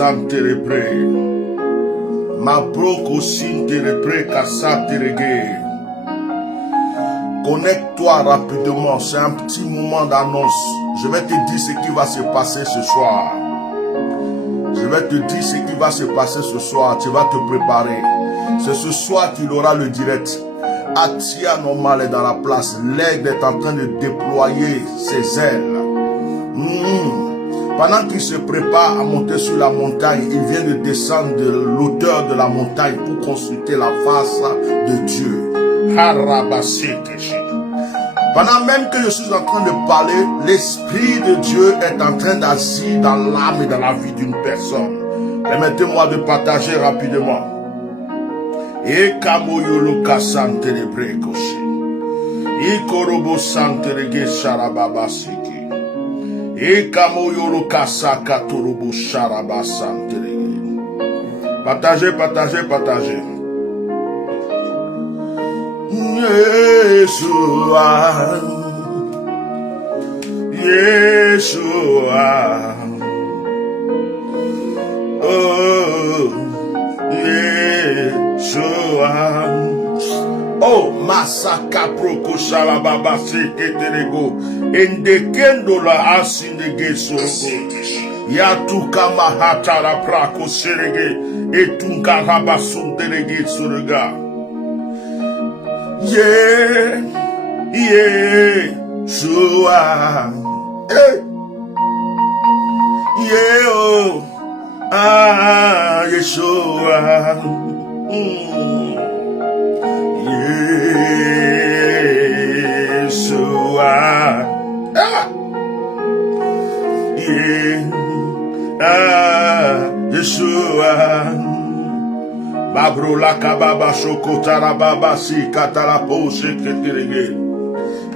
santerepre. Ma broko sinterepre kasaterege. Connecte-toi rapidement, c'est un petit moment d'annonce. Je vais te dire ce qui va se passer ce soir. Je vais te dire ce qui va se passer ce soir. Tu vas te préparer. C'est ce soir qu'il aura le direct. Atia Normal est dans la place. L'aigle est en train de déployer ses ailes. Pendant qu'il se prépare à monter sur la montagne, il vient de descendre de l'auteur de la montagne pour consulter la face de Dieu. Pendant même que je suis en train de parler, l'Esprit de Dieu est en train d'agir dans l'âme et dans la vie d'une personne. Permettez-moi de partager rapidement. Et kamoyolo kasantere brekoshi. Ikorobo santere sharababa siki. Et kamoyolo kasaka torobo sharaba santere. Partagez, partagez, partagez. Yeshua, Yeshua, oh, Yeshua, oh, Masaka proko shalababa seketerego, endekendo la asindege sorogo, yatuka mahatara prako serege, etunka rabasunderege soroga. Yeah, Yeshua, hey, yeah, oh, ah, Yeshua, Yeshua, ah, yeah, ah, Yeshua. Babro la kababa shokotara baba si katala po sheketerege.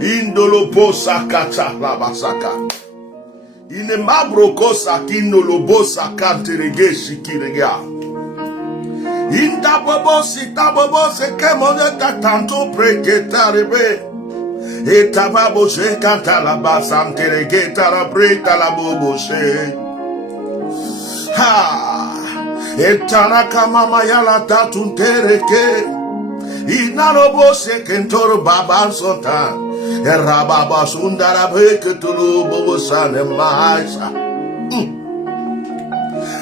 Indolo po sakata la basaka. Ine mabro kosa kindolo bo sakanterege shikirega. Inda bobo si tabobo se kemoge tatanto preketarebe. Eta babo she katala basanterege tara pretala bobo she. Ha! Etanaka mama yala tatuntereke. Inarobo sekentoro baba sota. Erababa sundara beke tulu bobo sane maisa.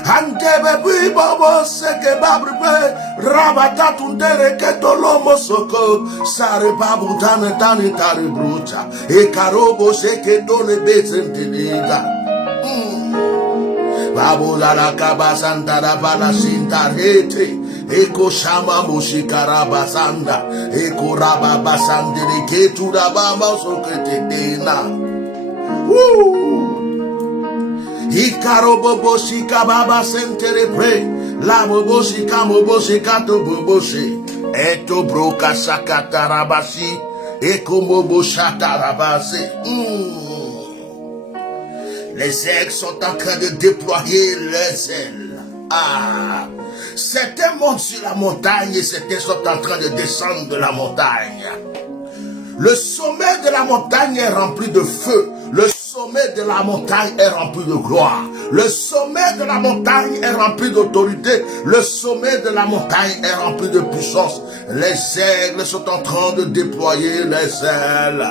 Hantebe bui bobo seke babribe. Rabata tuntereke tolomo soko. Sare babu tane tani tari bruta. E karobo seke tone besentiniga. Babula la kabasanta da bala sintarete. Eko shama mushikara basanda. Eko raba basandere ketu raba masokete dena. Ikaro boboshi kababa sentere pre. La boboshi kamoboshi kato boboshi. Eto broka sakata rabasi. Eko moboshata rabasi. Les aigles sont en train de déployer leurs ailes. Ah, certains montent sur la montagne et certains sont en train de descendre de la montagne. Le sommet de la montagne est rempli de feu. Le sommet de la montagne est rempli de gloire. Le sommet de la montagne est rempli d'autorité. Le sommet de la montagne est rempli de puissance. Les aigles sont en train de déployer les ailes.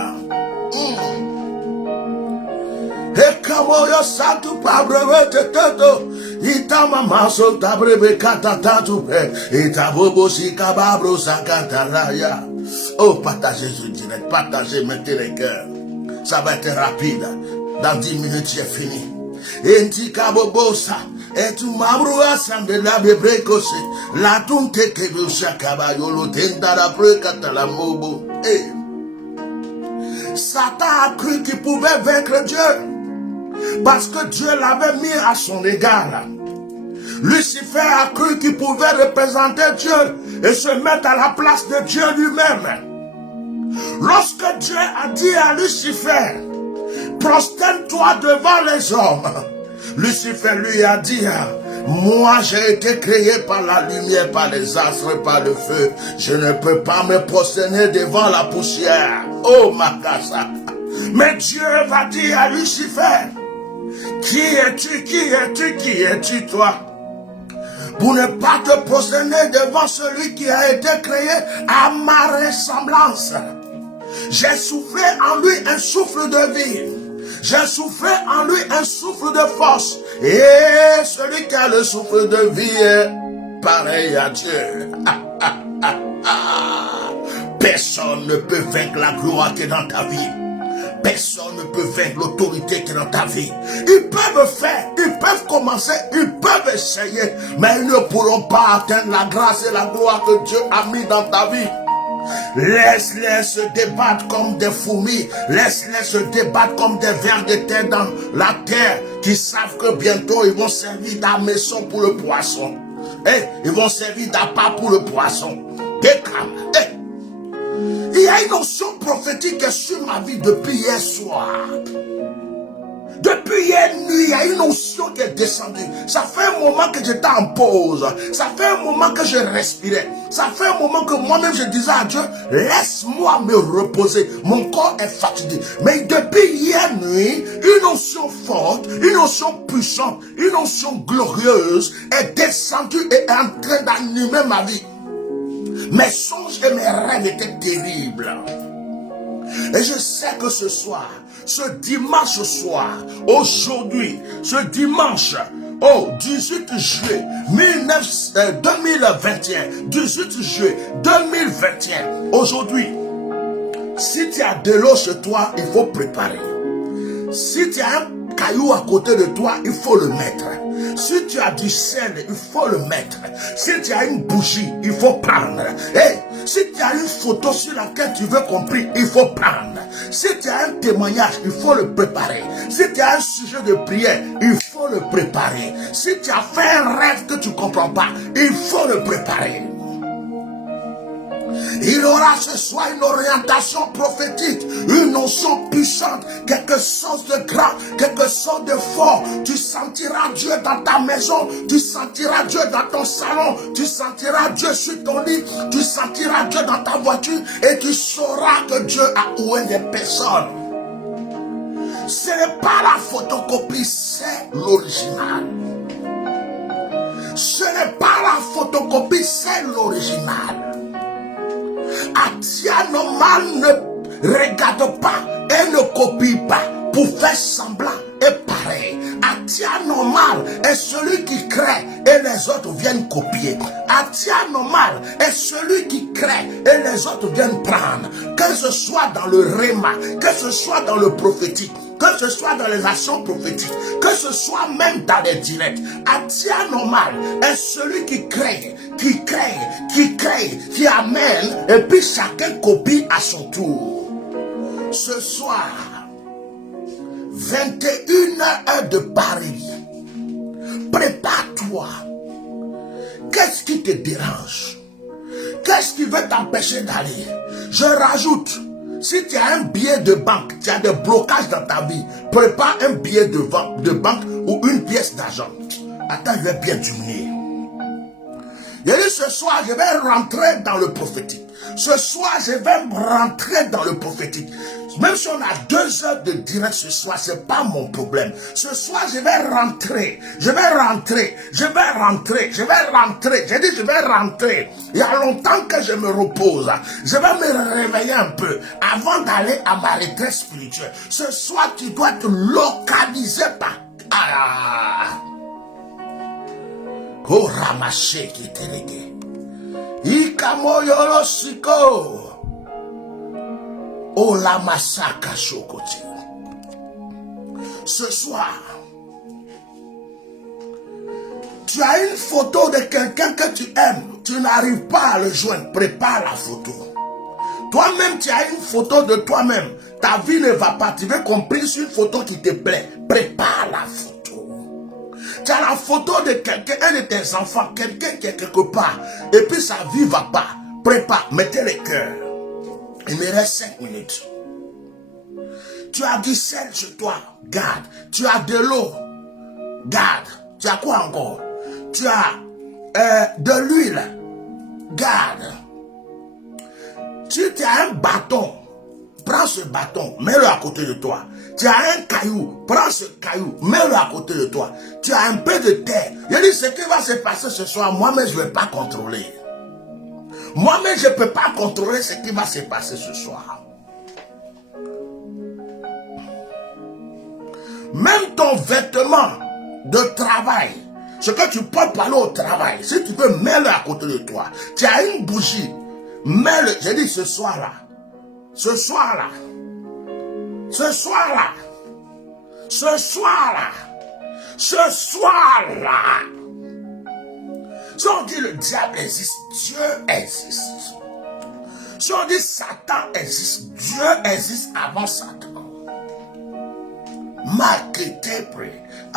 Ekamoyo santu pabreve teteto. Itama maso tabrebe katatatu pe. Itabobo sikababro sakantaraya. Oh, partagez ce direct, partagez, mettez les cœurs. Ça va être rapide. Dans 10 minutes, j'ai fini. Enti kabobosa. Et tu m'abroua de la bébrécosse. La tunte kebe shakabayo lo tenda la prekatala mobo. Satan a cru qu'il pouvait vaincre Dieu. Parce que Dieu l'avait mis à son égard. Lucifer a cru qu'il pouvait représenter Dieu et se mettre à la place de Dieu lui-même. Lorsque Dieu a dit à Lucifer, prosterne-toi devant les hommes, Lucifer lui a dit, moi j'ai été créé par la lumière, par les astres, par le feu. Je ne peux pas me prosterner devant la poussière. Oh Makasa. Mais Dieu va dire à Lucifer, qui es-tu, qui es-tu, qui es-tu toi? pour ne pas te prosterner devant celui qui a été créé à ma ressemblance. J'ai soufflé en lui un souffle de vie. J'ai soufflé en lui un souffle de force. Et celui qui a le souffle de vie est pareil à Dieu. Personne ne peut vaincre la gloire qui est dans ta vie. Personne ne peut vaincre l'autorité qui est dans ta vie. Ils peuvent faire, ils peuvent commencer, ils peuvent essayer, mais ils ne pourront pas atteindre la grâce et la gloire que Dieu a mis dans ta vie. Laisse-les se débattre comme des fourmis. Laisse-les se débattre comme des vers de terre dans la terre, qui savent que bientôt ils vont servir d'hameçon pour le poisson. Ils vont servir d'appât pour le poisson. Il y a une notion prophétique sur ma vie depuis hier soir. Depuis hier nuit, il y a une notion qui est descendue. Ça fait un moment que j'étais en pause. Ça fait un moment que je respirais. Ça fait un moment que moi-même je disais à Dieu, laisse-moi me reposer. Mon corps est fatigué. Mais depuis hier nuit, une notion forte, une notion puissante, une notion glorieuse est descendue et est en train d'animer ma vie. Mes songes et mes rêves étaient terribles. Et je sais que ce soir, ce dimanche soir, aujourd'hui, ce dimanche, 18 juillet 2021, 18 juillet 2021, aujourd'hui, si tu as de l'eau chez toi, il faut préparer. Si tu as un caillou à côté de toi, il faut le mettre. Si tu as du sel, il faut le mettre. Si tu as une bougie, il faut prendre. Si tu as une photo sur laquelle tu veux qu'on prie, il faut prendre. Si tu as un témoignage, il faut le préparer. Si tu as un sujet de prière, il faut le préparer. Si tu as fait un rêve que tu ne comprends pas, il faut le préparer. Il aura ce soir une orientation prophétique, une notion puissante, quelque chose de grand, quelque chose de fort. Tu sentiras Dieu dans ta maison, tu sentiras Dieu dans ton salon, tu sentiras Dieu sur ton lit, tu sentiras Dieu dans ta voiture et tu sauras que Dieu a oué des personnes. Ce n'est pas la photocopie, c'est l'original. Ce n'est pas la photocopie, c'est l'original. Atia normal ne regarde pas et ne copie pas pour faire semblant et pareil. Atia normal est celui qui crée et les autres viennent copier. Atia normal est celui qui crée et les autres viennent prendre. Que ce soit dans le réma, que ce soit dans le prophétique, que ce soit dans les actions prophétiques, que ce soit même dans les directs. Atia normal est celui qui crée, qui amène, et puis chacun copie à son tour. Ce soir, 21h de Paris, prépare-toi. Qu'est-ce qui te dérange? Qu'est-ce qui veut t'empêcher d'aller? Je rajoute, si tu as un billet de banque, tu as des blocages dans ta vie, prépare un billet de banque ou une pièce d'argent. Attends, je vais bien diminuer. Il dit ce soir, je vais rentrer dans le prophétique. Ce soir, je vais rentrer dans le prophétique. Même si on a 2 heures de direct ce soir, ce n'est pas mon problème. Ce soir, je vais rentrer. J'ai dit, je vais rentrer. Il y a longtemps que je me repose. Je vais me réveiller un peu avant d'aller à ma retraite spirituelle. Ce soir, tu dois te localiser par... Oh, ramassé qui était légué. Ikamoyolo siko. Oh, la massacre chokoti. Ce soir, tu as une photo de quelqu'un que tu aimes. Tu n'arrives pas à le joindre. Prépare la photo. Toi-même, tu as une photo de toi-même. Ta vie ne va pas. Tu veux qu'on prise une photo qui te plaît. Prépare la photo. Tu as la photo de quelqu'un, un de tes enfants, quelqu'un qui est quelque part, et puis sa vie ne va pas. Prépare, mettez les cœurs. Il me reste 5 minutes. Tu as du sel chez toi, garde. Tu as de l'eau, garde. Tu as quoi encore? Tu as de l'huile, garde. Si tu as un bâton, prends prends ce bâton, mets-le à côté de toi. Tu as un caillou, prends ce caillou, mets-le à côté de toi. Tu as un peu de terre. Il dit, ce qui va se passer ce soir, moi-même, je ne vais pas contrôler. Moi-même, je ne peux pas contrôler ce qui va se passer ce soir. Même ton vêtement de travail, ce que tu portes pour aller au travail, si tu veux, mets-le à côté de toi. Tu as une bougie, mets-le. J'ai dit ce soir-là, ce soir-là, ce soir-là, ce soir-là, ce soir-là. Si on dit le diable existe, Dieu existe. Si on dit Satan existe, Dieu existe avant Satan. Marquez-te,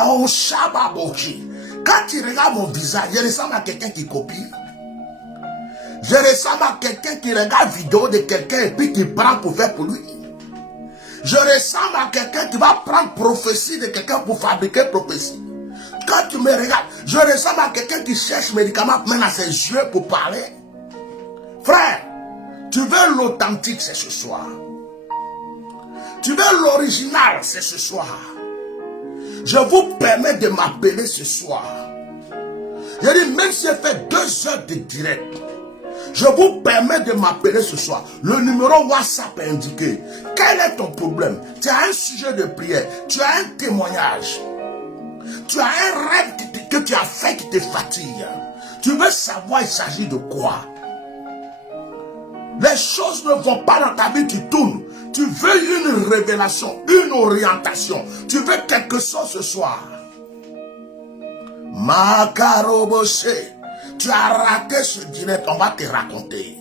au Shababochi. Quand tu regardes mon visage, je ressemble à quelqu'un qui copie. Je ressemble à quelqu'un qui regarde vidéo de quelqu'un et puis qui prend pour faire pour lui. Je ressemble à quelqu'un qui va prendre prophétie de quelqu'un pour fabriquer prophétie. Quand tu me regardes, je ressemble à quelqu'un qui cherche médicaments même à ses yeux pour parler. Frère, tu veux l'authentique, c'est ce soir. Tu veux l'original, c'est ce soir. Je vous permets de m'appeler ce soir. Je dis, même si je fais 2 heures de direct, je vous permets de m'appeler ce soir. Le numéro WhatsApp est indiqué. Quel est ton problème? Tu as un sujet de prière, tu as un témoignage, tu as un rêve que tu as fait qui te fatigue. Tu veux savoir il s'agit de quoi? Les choses ne vont pas dans ta vie, tu tournes. Tu veux une révélation, une orientation. Tu veux quelque chose ce soir. Makarobose, tu as raté ce direct, on va te raconter.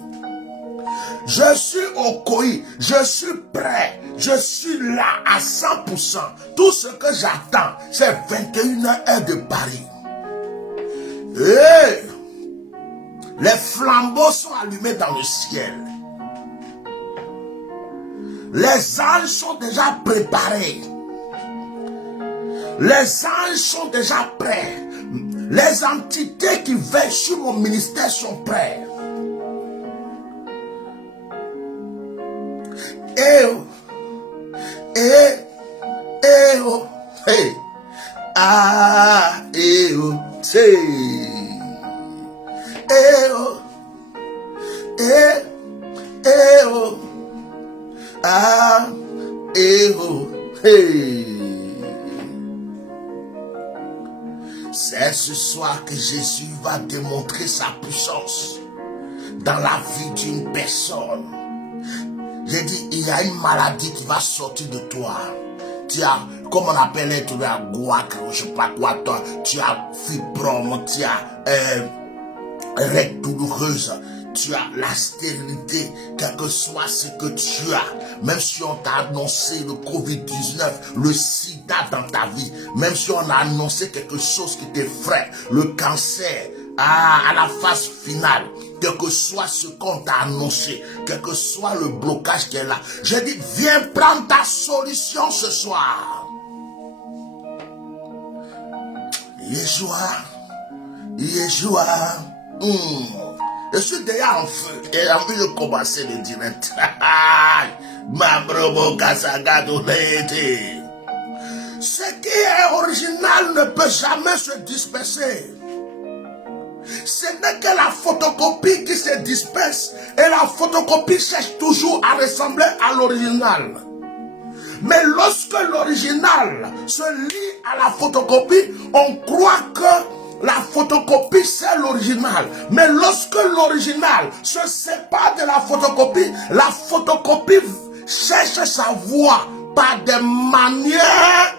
Je suis au COI, je suis prêt, je suis là à 100%. Tout ce que j'attends, c'est 21h de Paris. Et les flambeaux sont allumés dans le ciel. Les anges sont déjà préparés. Les anges sont déjà prêts. Les entités qui veillent sur mon ministère sont prêts. Hey. Ah, c'est. Ah, hey. C'est ce soir que Jésus va démontrer sa puissance dans la vie d'une personne. J'ai dit, il y a une maladie qui va sortir de toi. Tu as, comme on appelait, tu as guac, je sais pas quoi, toi, tu as fibrome, tu as règles douloureuses. Tu as la stérilité, quel que soit ce que tu as, même si on t'a annoncé le Covid-19, le sida dans ta vie, même si on a annoncé quelque chose qui t'effraie, le cancer, à la phase finale, quel que soit ce qu'on t'a annoncé, quel que soit le blocage qui est là, je dis, viens prendre ta solution ce soir. Yeshua. Je suis déjà en feu et j'ai envie de commencer le direct. Ce qui est original ne peut jamais se disperser. Ce n'est que la photocopie qui se disperse et la photocopie cherche toujours à ressembler à l'original. Mais lorsque l'original se lie à la photocopie, on croit que la photocopie, c'est l'original. Mais lorsque l'original se sépare de la photocopie cherche sa voix par des manières.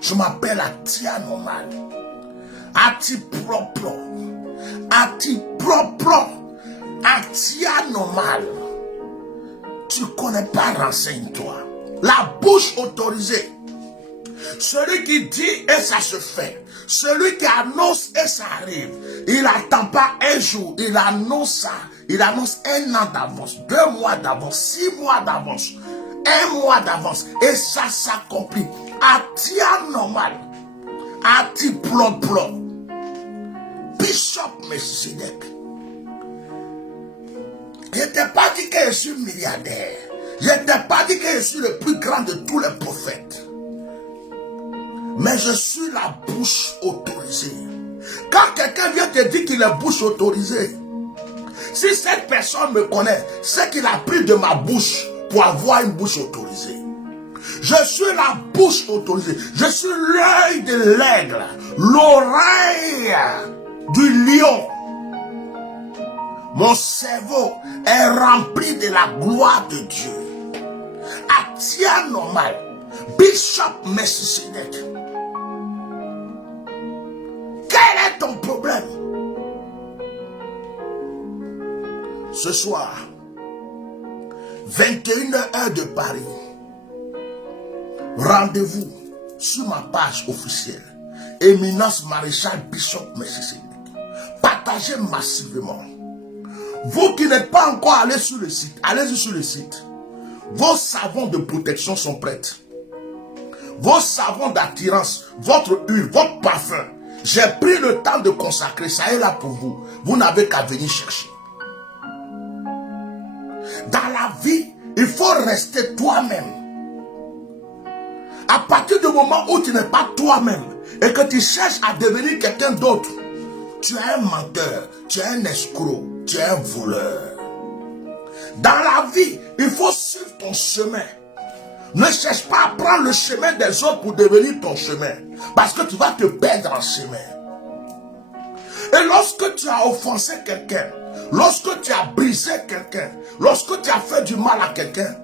Je m'appelle Atia Normal. Ati propre. Atia Normal. Tu connais pas, renseigne-toi. La bouche autorisée. Celui qui dit et ça se fait. Celui qui annonce et ça arrive. Il n'attend pas un jour. Il annonce ça. Il annonce 1 an d'avance, 2 mois d'avance, 6 mois d'avance, 1 mois d'avance. Et ça s'accomplit. Atia Normal. Ati plop. Bishop Melchizedek. J'étais t'ai pas dit que je suis milliardaire. Je ne t'ai pas dit que je suis le plus grand de tous les prophètes. Mais je suis la bouche autorisée. Quand quelqu'un vient te dire qu'il est bouche autorisée, si cette personne me connaît, c'est qu'il a pris de ma bouche pour avoir une bouche autorisée. Je suis la bouche autorisée. Je suis l'œil de l'aigle, l'oreille du lion. Mon cerveau est rempli de la gloire de Dieu. Atia normal, Bishop Melchizedek. Quel est ton problème? Ce soir, 21h de Paris, rendez-vous sur ma page officielle, Éminence Maréchal Bishop Melchizedek. Partagez massivement. Vous qui n'êtes pas encore allés sur le site, allez-y sur le site. Vos savons de protection sont prêts. Vos savons d'attirance, votre huile, votre parfum. J'ai pris le temps de consacrer, ça est là pour vous. Vous n'avez qu'à venir chercher. Dans la vie, il faut rester toi-même. À partir du moment où tu n'es pas toi-même et que tu cherches à devenir quelqu'un d'autre, tu es un menteur, tu es un escroc, tu es un voleur. Dans la vie, il faut suivre ton chemin. Ne cherche pas à prendre le chemin des autres pour devenir ton chemin. Parce que tu vas te perdre en chemin. Et lorsque tu as offensé quelqu'un, lorsque tu as brisé quelqu'un, lorsque tu as fait du mal à quelqu'un,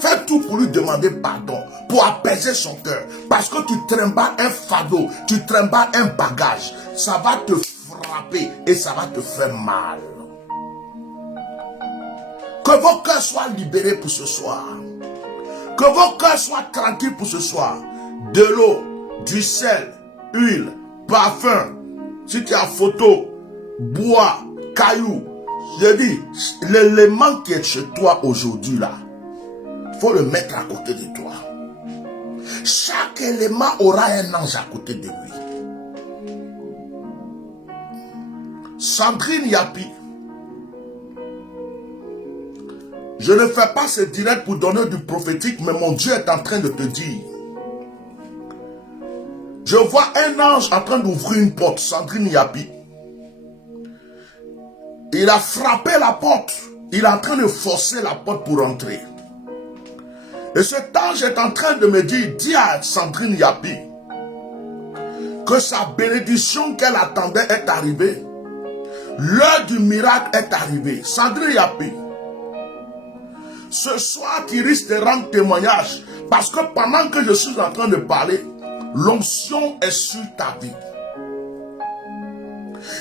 fais tout pour lui demander pardon, pour apaiser son cœur. Parce que tu trimbales un fardeau, tu trimbales un bagage. Ça va te frapper et ça va te faire mal. Que vos cœurs soient libérés pour ce soir. Que vos cœurs soient tranquilles pour ce soir. De l'eau, du sel, huile, parfum. Si tu as photo, bois, cailloux. Je dis, l'élément qui est chez toi aujourd'hui là, il faut le mettre à côté de toi. Chaque élément aura un ange à côté de lui. Sandrine Yapi. Je ne fais pas ce direct pour donner du prophétique, mais mon Dieu est en train de te dire. Je vois un ange en train d'ouvrir une porte, Sandrine Yapi. Il a frappé la porte. Il est en train de forcer la porte pour entrer. Et cet ange est en train de me dire, dis à Sandrine Yapi, que sa bénédiction qu'elle attendait est arrivée. L'heure du miracle est arrivée. Sandrine Yapi. Ce soir, tu risques de rendre témoignage. Parce que pendant que je suis en train de parler, l'onction est sur ta vie.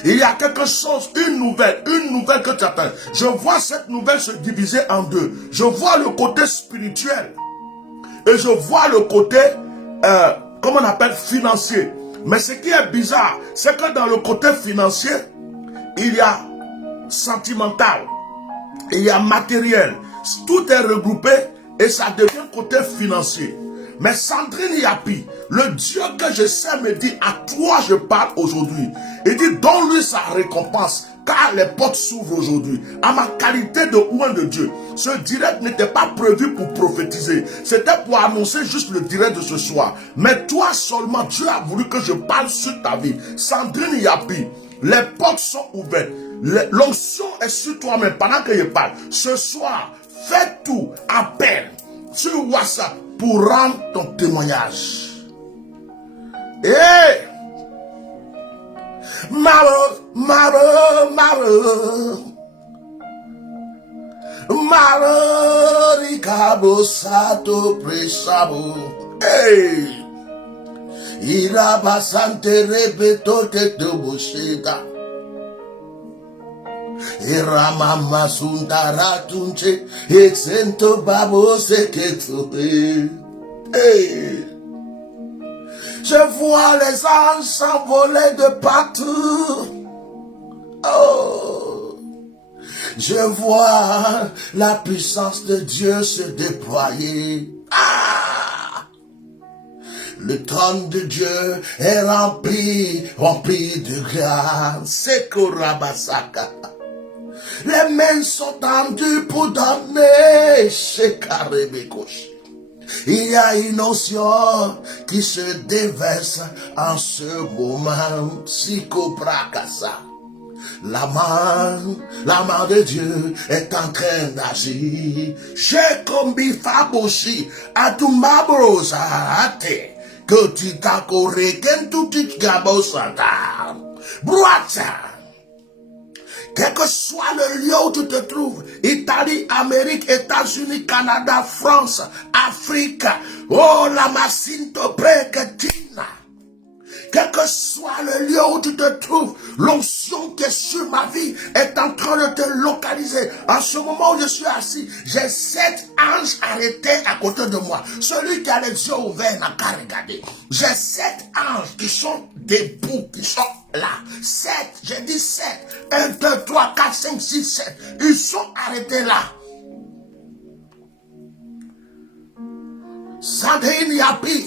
Il y a quelque chose, une nouvelle que tu attends. Je vois cette nouvelle se diviser en deux. Je vois le côté spirituel. Et je vois le côté, comment on appelle, financier. Mais ce qui est bizarre, c'est que dans le côté financier, il y a sentimental. Il y a matériel. Tout est regroupé et ça devient côté financier. Mais Sandrine Yapi, le Dieu que je sais me dit, à toi je parle aujourd'hui. Il dit, donne-lui sa récompense, car les portes s'ouvrent aujourd'hui. À ma qualité de oint de Dieu, ce direct n'était pas prévu pour prophétiser. C'était pour annoncer juste le direct de ce soir. Mais toi seulement, Dieu a voulu que je parle sur ta vie. Sandrine Yapi, les portes sont ouvertes. L'onction est sur toi, mais pendant que je parle, ce soir, fais tout, appelle sur WhatsApp pour rendre ton témoignage. Et Ricabo Sato Presabo. Hey! Il a basante repeto que te boshega. Iramama sundara tunche exento babo seketo. Hey! Je vois les anges s'envoler de partout. Oh! Je vois la puissance de Dieu se déployer. Ah! Le trône de Dieu est rempli de grâce. Sekorabasaka. Les mains sont tendues pour donner. Chez Carébécoche. Il y a une notion qui se déverse en ce moment. Psychoprakasa. La main de Dieu est en train d'agir. J'ai combi faboshi à tout mabrosate. Que tu t'as coré, qu'un tout petit gabosata. Broata. Quel que soit le lieu où tu te trouves, Italie, Amérique, États-Unis, Canada, France, Afrique, oh la macinto precatina. Quel que soit le lieu où tu te trouves, l'onction qui est sur ma vie est en train de te localiser. En ce moment où je suis assis, j'ai 7 anges arrêtés à côté de moi. Celui qui a les yeux ouverts n'a qu'à regarder. J'ai 7 anges qui sont debout, qui sont là. 7, j'ai dit 7. 1, 2, 3, 4, 5, 6, 7. Ils sont arrêtés là. Sandrine Yapi,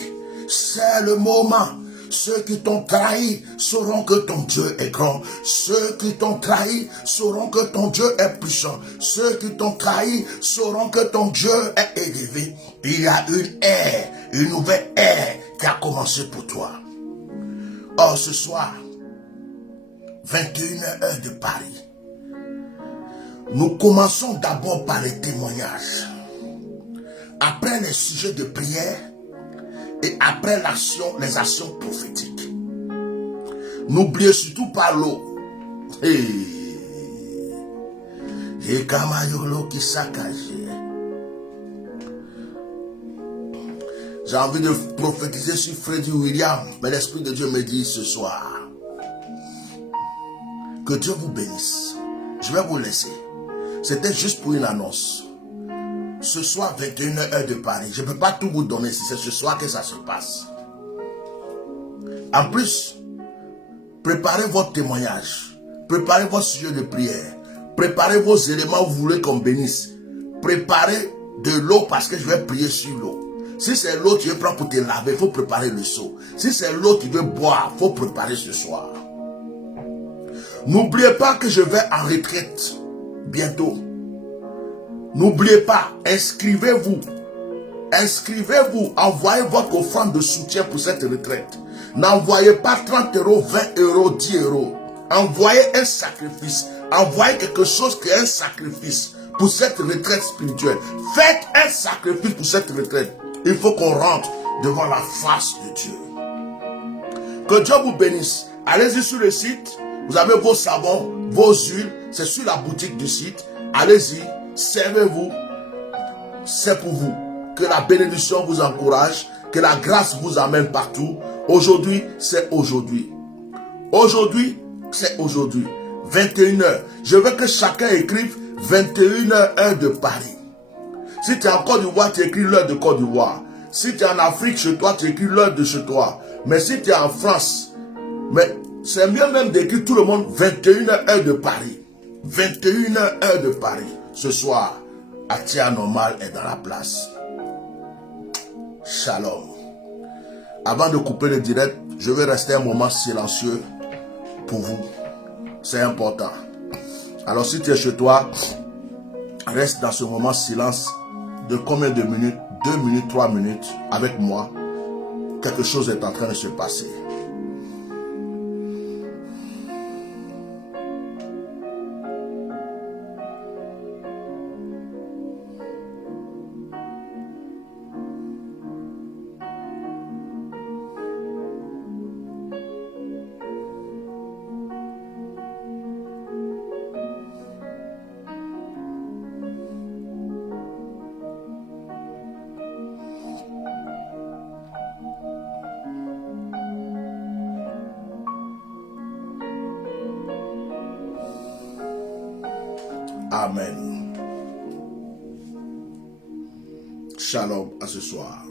c'est le moment. Ceux qui t'ont trahi sauront que ton Dieu est grand. Ceux qui t'ont trahi sauront que ton Dieu est puissant. Ceux qui t'ont trahi sauront que ton Dieu est élevé. Il y a une ère, une nouvelle ère qui a commencé pour toi. Or ce soir, 21h de Paris, nous commençons d'abord par les témoignages. Après les sujets de prière, et après l'action, les actions prophétiques. N'oubliez surtout pas l'eau. Et Kamayolo qui saccage. J'ai envie de prophétiser sur Freddy William, mais l'Esprit de Dieu me dit ce soir que Dieu vous bénisse. Je vais vous laisser. C'était juste pour une annonce. Ce soir, 21h de Paris. Je ne peux pas tout vous donner si c'est ce soir que ça se passe. En plus, préparez votre témoignage. Préparez votre sujet de prière. Préparez vos éléments où vous voulez qu'on bénisse. Préparez de l'eau parce que je vais prier sur l'eau. Si c'est l'eau que tu veux prendre pour te laver, il faut préparer le seau. Si c'est l'eau que tu veux boire, il faut préparer ce soir. N'oubliez pas que je vais en retraite bientôt. N'oubliez pas, inscrivez-vous. Inscrivez-vous, envoyez votre offrande de soutien pour cette retraite. N'envoyez pas 30 euros, 20 euros, 10 euros. Envoyez un sacrifice. Envoyez quelque chose qui est un sacrifice pour cette retraite spirituelle. Faites un sacrifice pour cette retraite. Il faut qu'on rentre devant la face de Dieu. Que Dieu vous bénisse. Allez-y sur le site. Vous avez vos savons, vos huiles. C'est sur la boutique du site. Allez-y. Servez-vous, c'est pour vous. Que la bénédiction vous encourage, que la grâce vous amène partout. Aujourd'hui, c'est aujourd'hui. Aujourd'hui, c'est aujourd'hui. 21h. Je veux que chacun écrive 21h heure de Paris. Si tu es en Côte d'Ivoire, tu écris l'heure de Côte d'Ivoire. Si tu es en Afrique, chez toi, tu écris l'heure de chez toi. Mais si tu es en France, mais c'est mieux même d'écrire tout le monde 21h heure de Paris. 21h heure de Paris. Ce soir, Atia Normal est dans la place. Shalom. Avant de couper le direct, je vais rester un moment silencieux pour vous. C'est important. Alors si tu es chez toi, reste dans ce moment silence de combien de minutes? 2 minutes, 3 minutes avec moi. Quelque chose est en train de se passer. Amen. Shalom à ce soir.